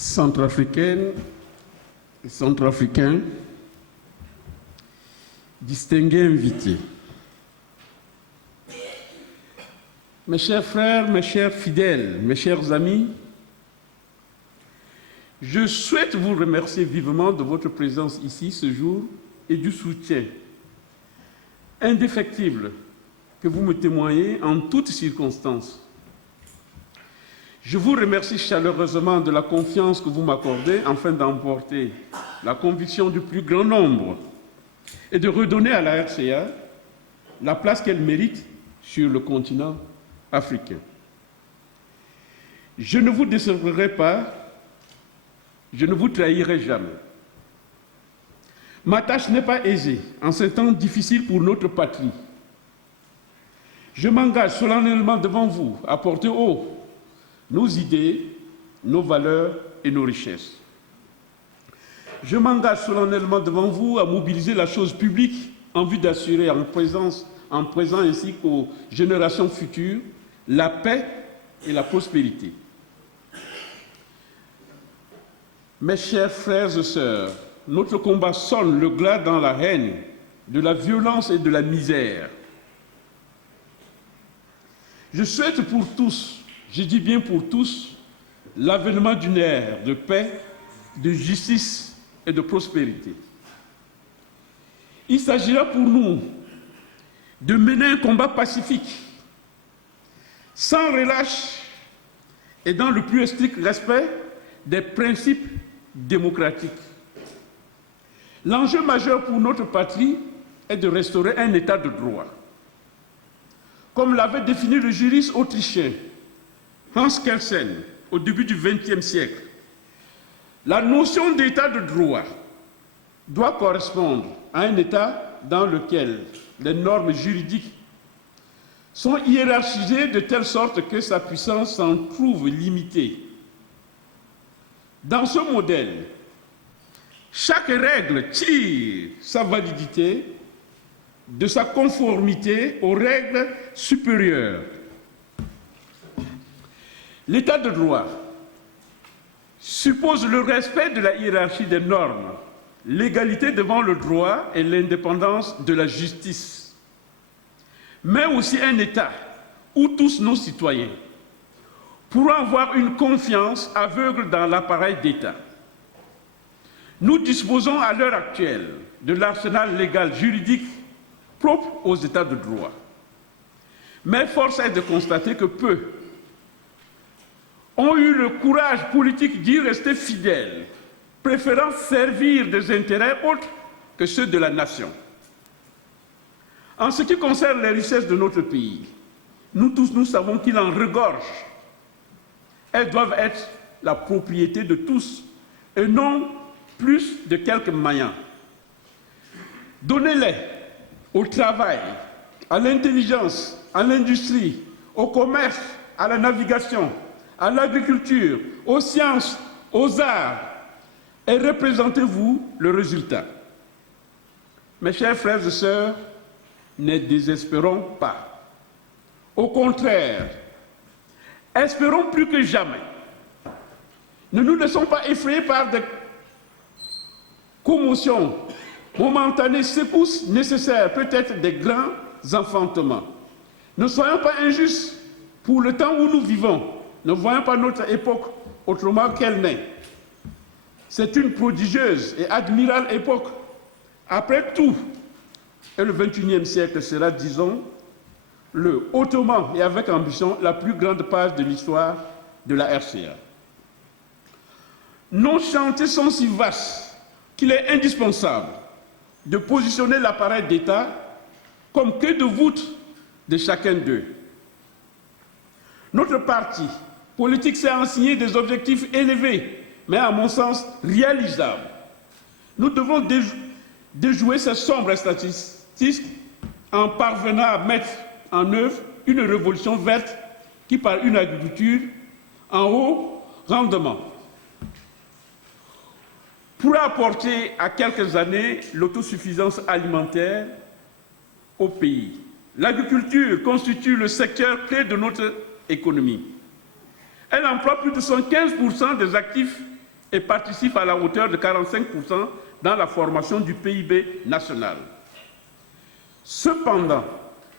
Centrafricaines et Centrafricains, distingués invités, mes chers frères, mes chers fidèles, mes chers amis, je souhaite vous remercier vivement de votre présence ici ce jour et du soutien indéfectible que vous me témoignez en toutes circonstances. Je vous remercie chaleureusement de la confiance que vous m'accordez afin d'emporter la conviction du plus grand nombre et de redonner à la RCA la place qu'elle mérite sur le continent africain. Je ne vous décevrai pas, je ne vous trahirai jamais. Ma tâche n'est pas aisée en ces temps difficiles pour notre patrie. Je m'engage solennellement devant vous à porter haut nos idées, nos valeurs et nos richesses. Je m'engage solennellement devant vous à mobiliser la chose publique en vue d'assurer en présent ainsi qu'aux générations futures la paix et la prospérité. Mes chers frères et sœurs, notre combat sonne le glas dans la haine, de la violence et de la misère. Je souhaite pour tous, je dis bien pour tous, l'avènement d'une ère de paix, de justice et de prospérité. Il s'agira pour nous de mener un combat pacifique, sans relâche et dans le plus strict respect des principes démocratiques. L'enjeu majeur pour notre patrie est de restaurer un état de droit. Comme l'avait défini le juriste autrichien Hans Kelsen au début du XXe siècle, la notion d'état de droit doit correspondre à un état dans lequel les normes juridiques sont hiérarchisées de telle sorte que sa puissance s'en trouve limitée. Dans ce modèle, chaque règle tire sa validité de sa conformité aux règles supérieures. L'état de droit suppose le respect de la hiérarchie des normes, l'égalité devant le droit et l'indépendance de la justice, mais aussi un État où tous nos citoyens pourront avoir une confiance aveugle dans l'appareil d'État. Nous disposons à l'heure actuelle de l'arsenal légal juridique propre aux États de droit. Mais force est de constater que peu ont eu le courage politique d'y rester fidèles, préférant servir des intérêts autres que ceux de la nation. En ce qui concerne les richesses de notre pays, nous tous, nous savons qu'il en regorge. Elles doivent être la propriété de tous et non plus de quelques maillants. Donnez-les au travail, à l'intelligence, à l'industrie, au commerce, à la navigation, à l'agriculture, aux sciences, aux arts, et représentez-vous le résultat. Mes chers frères et sœurs, ne désespérons pas. Au contraire, espérons plus que jamais. Ne nous laissons pas effrayer par des commotions momentanées, secousses nécessaires, peut-être des grands enfantements. Ne soyons pas injustes pour le temps où nous vivons. Ne voyons pas notre époque autrement qu'elle n'est. C'est une prodigieuse et admirable époque. Après tout, et le XXIe siècle sera, disons, le hautement et avec ambition la plus grande page de l'histoire de la RCA. Nos chantiers sont si vastes qu'il est indispensable de positionner l'appareil d'État comme queue de voûte de chacun d'eux. Notre parti politique s'est assigné des objectifs élevés, mais à mon sens réalisables. Nous devons déjouer ces sombres statistiques en parvenant à mettre en œuvre une révolution verte qui, par une agriculture en haut rendement, pourra apporter à quelques années l'autosuffisance alimentaire au pays. L'agriculture constitue le secteur clé de notre économie. Elle emploie plus de 75% des actifs et participe à la hauteur de 45% dans la formation du PIB national. Cependant,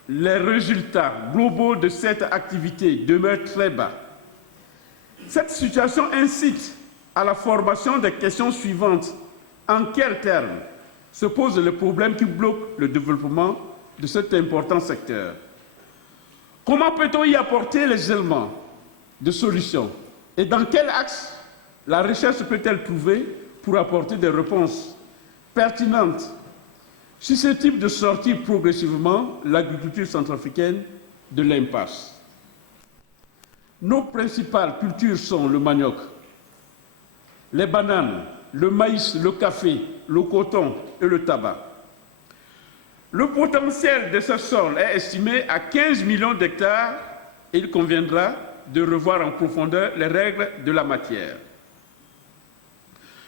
les résultats globaux de cette activité demeurent très bas. Cette situation incite à la formation des questions suivantes. En quels termes se posent les problèmes qui bloquent le développement de cet important secteur? Comment peut-on y apporter les éléments de solution? Et dans quel axe la recherche peut-elle trouver pour apporter des réponses pertinentes susceptibles de sortir progressivement l'agriculture centrafricaine de l'impasse? Nos principales cultures sont le manioc, les bananes, le maïs, le café, le coton et le tabac. Le potentiel de ce sol est estimé à 15 millions d'hectares et il conviendra de revoir en profondeur les règles de la matière.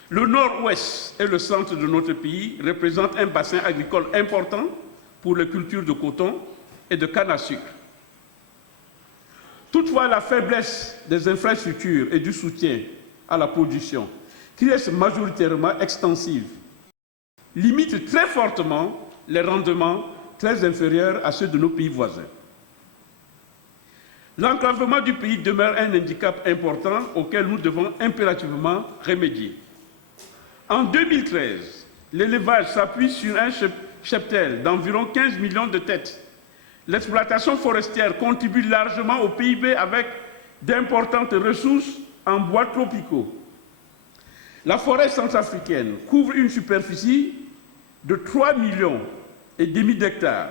Le nord-ouest et le centre de notre pays représentent un bassin agricole important pour les cultures de coton et de canne à sucre. Toutefois, la faiblesse des infrastructures et du soutien à la production, qui reste majoritairement extensive, limite très fortement les rendements très inférieurs à ceux de nos pays voisins. L'enclavement du pays demeure un handicap important auquel nous devons impérativement remédier. En 2013, l'élevage s'appuie sur un cheptel d'environ 15 millions de têtes. L'exploitation forestière contribue largement au PIB avec d'importantes ressources en bois tropicaux. La forêt centrafricaine couvre une superficie de 3,5 millions d'hectares.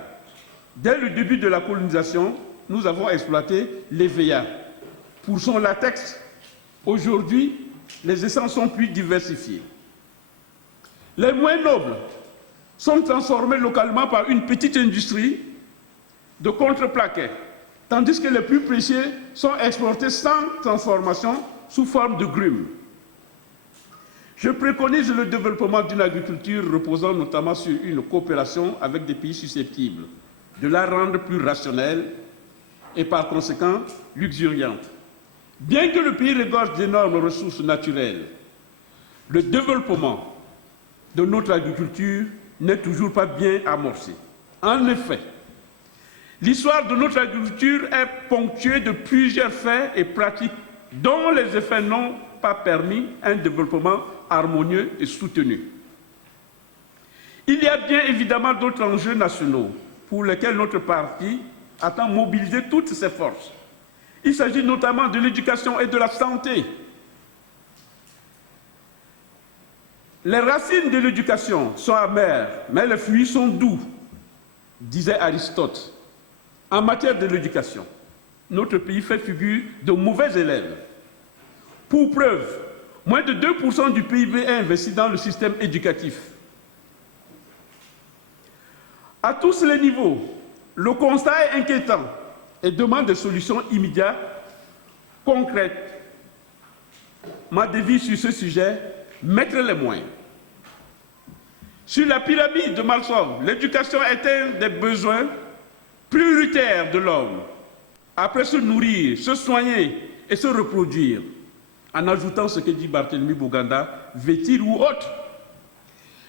Dès le début de la colonisation, nous avons exploité l'EVA pour son latex. Aujourd'hui, les essences sont plus diversifiées. Les moins nobles sont transformés localement par une petite industrie de contreplaqué, tandis que les plus précieux sont exportés sans transformation sous forme de grumes. Je préconise le développement d'une agriculture reposant notamment sur une coopération avec des pays susceptibles de la rendre plus rationnelle et par conséquent luxuriante. Bien que le pays regorge d'énormes ressources naturelles, le développement de notre agriculture n'est toujours pas bien amorcé. En effet, l'histoire de notre agriculture est ponctuée de plusieurs faits et pratiques dont les effets n'ont pas permis un développement harmonieux et soutenu. Il y a bien évidemment d'autres enjeux nationaux pour lesquels notre parti attend mobiliser toutes ses forces. Il s'agit notamment de l'éducation et de la santé. Les racines de l'éducation sont amères, mais les fruits sont doux, disait Aristote. En matière de l'éducation, notre pays fait figure de mauvais élèves. Pour preuve, moins de 2% du PIB est investi dans le système éducatif. À tous les niveaux, le constat est inquiétant et demande des solutions immédiates, concrètes. Ma devise sur ce sujet, mettre les moyens. Sur la pyramide de Maslow, l'éducation est un des besoins prioritaires de l'homme. Après se nourrir, se soigner et se reproduire, en ajoutant ce que dit Barthélemy Boganda, vêtir ou autre.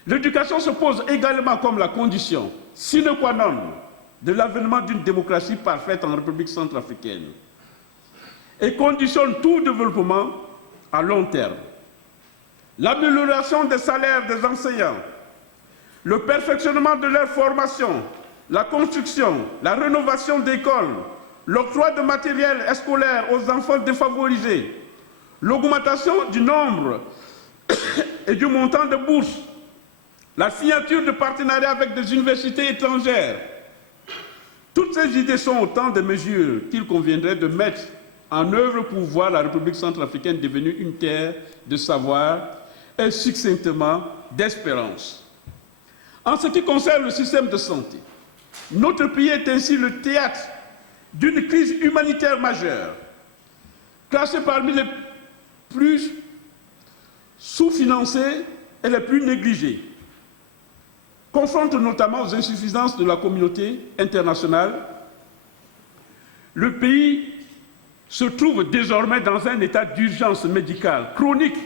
L'éducation se pose également comme la condition sine qua non de l'avènement d'une démocratie parfaite en République centrafricaine et conditionne tout développement à long terme. L'amélioration des salaires des enseignants, le perfectionnement de leur formation, la construction, la rénovation d'écoles, l'octroi de matériel scolaire aux enfants défavorisés, l'augmentation du nombre et du montant de bourses, la signature de partenariats avec des universités étrangères. Toutes ces idées sont autant de mesures qu'il conviendrait de mettre en œuvre pour voir la République centrafricaine devenue une terre de savoir et succinctement d'espérance. En ce qui concerne le système de santé, notre pays est ainsi le théâtre d'une crise humanitaire majeure, classée parmi les plus sous-financés et les plus négligés, confronte notamment aux insuffisances de la communauté internationale. Le pays se trouve désormais dans un état d'urgence médicale chronique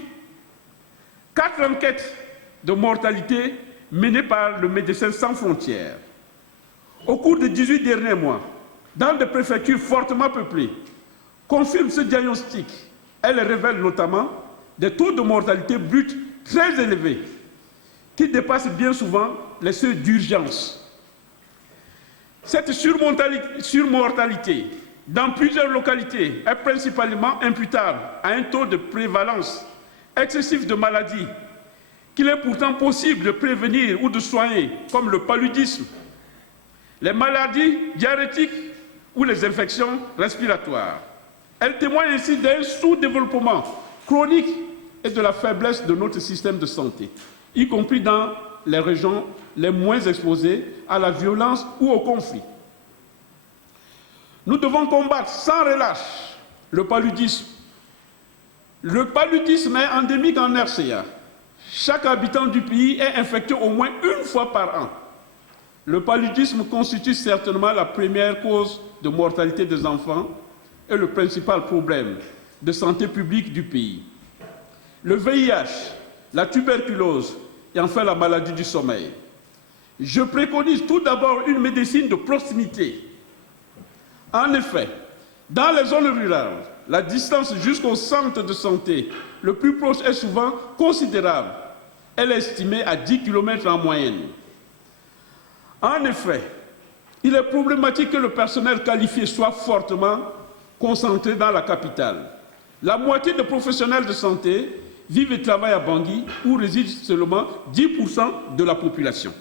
4 enquêtes de mortalité menées par le Médecins sans frontières. Au cours des 18 derniers mois, dans des préfectures fortement peuplées, confirment ce diagnostic. Elle révèle notamment des taux de mortalité brute très élevés qui dépassent bien souvent les seuils d'urgence. Cette surmortalité dans plusieurs localités est principalement imputable à un taux de prévalence excessif de maladies qu'il est pourtant possible de prévenir ou de soigner, comme le paludisme, les maladies diarrhétiques ou les infections respiratoires. Elle témoigne ainsi d'un sous-développement chronique et de la faiblesse de notre système de santé, y compris dans les régions les moins exposées à la violence ou au conflit. Nous devons combattre sans relâche le paludisme. Le paludisme est endémique en RCA. Chaque habitant du pays est infecté au moins une fois par an. Le paludisme constitue certainement la première cause de mortalité des enfants et le principal problème de santé publique du pays. Le VIH, la tuberculose et enfin la maladie du sommeil. Je préconise tout d'abord une médecine de proximité. En effet, dans les zones rurales, la distance jusqu'au centre de santé le plus proche est souvent considérable. Elle est estimée à 10 km en moyenne. En effet, il est problématique que le personnel qualifié soit fortement concentré dans la capitale. La moitié des professionnels de santé vivent et travaillent à Bangui, où réside seulement 10% de la population.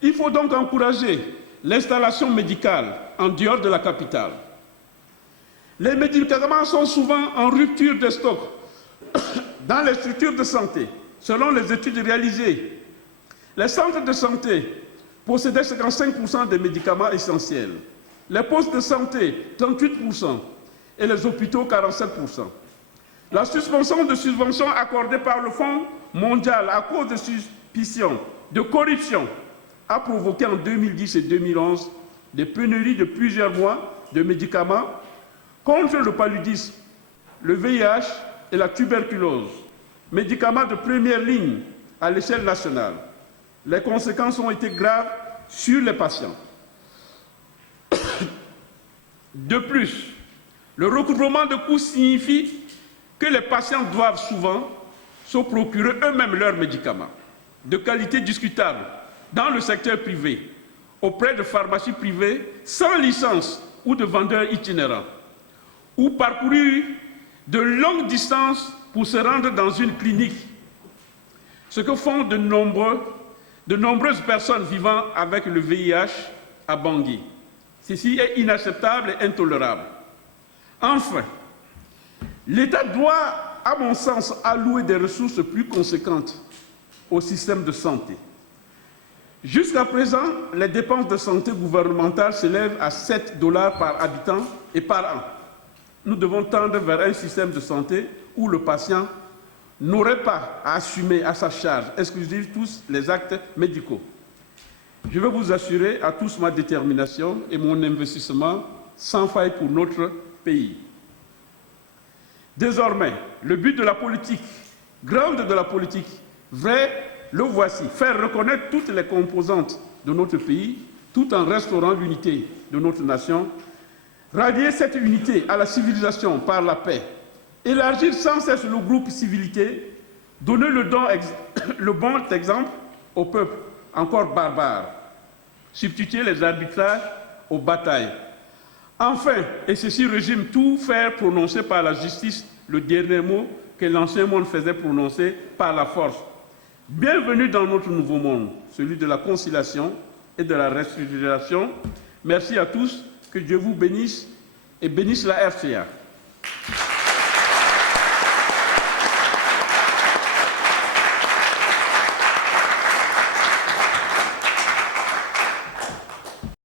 Il faut donc encourager l'installation médicale en dehors de la capitale. Les médicaments sont souvent en rupture de stock dans les structures de santé, selon les études réalisées. Les centres de santé possédaient 55% des médicaments essentiels, les postes de santé 38% et les hôpitaux 47%. La suspension de subventions accordées par le Fonds mondial à cause de suspicions de corruption a provoqué en 2010 et 2011 des pénuries de plusieurs mois de médicaments contre le paludisme, le VIH et la tuberculose, médicaments de première ligne à l'échelle nationale. Les conséquences ont été graves sur les patients. De plus, le recouvrement de coûts signifie que les patients doivent souvent se procurer eux-mêmes leurs médicaments, de qualité discutable, dans le secteur privé, auprès de pharmacies privées sans licence ou de vendeurs itinérants, ou parcourir de longues distances pour se rendre dans une clinique, ce que font de nombreuses personnes vivant avec le VIH à Bangui. Ceci est inacceptable et intolérable. Enfin, l'État doit, à mon sens, allouer des ressources plus conséquentes au système de santé. Jusqu'à présent, les dépenses de santé gouvernementales s'élèvent à 7 $ par habitant et par an. Nous devons tendre vers un système de santé où le patient n'aurait pas à assumer à sa charge exclusive tous les actes médicaux. Je veux vous assurer à tous ma détermination et mon investissement sans faille pour notre pays. Désormais, le but de la politique, grande de la politique, vrai, le voici, faire reconnaître toutes les composantes de notre pays, tout en restaurant l'unité de notre nation, rallier cette unité à la civilisation par la paix, élargir sans cesse le groupe civilité, donner le bon exemple au peuple encore barbare, substituer les arbitrages aux batailles. Enfin, et ceci résume tout, faire prononcer par la justice le dernier mot que l'ancien monde faisait prononcer par la force. Bienvenue dans notre nouveau monde, celui de la conciliation et de la restructuration. Merci à tous, que Dieu vous bénisse et bénisse la RCA.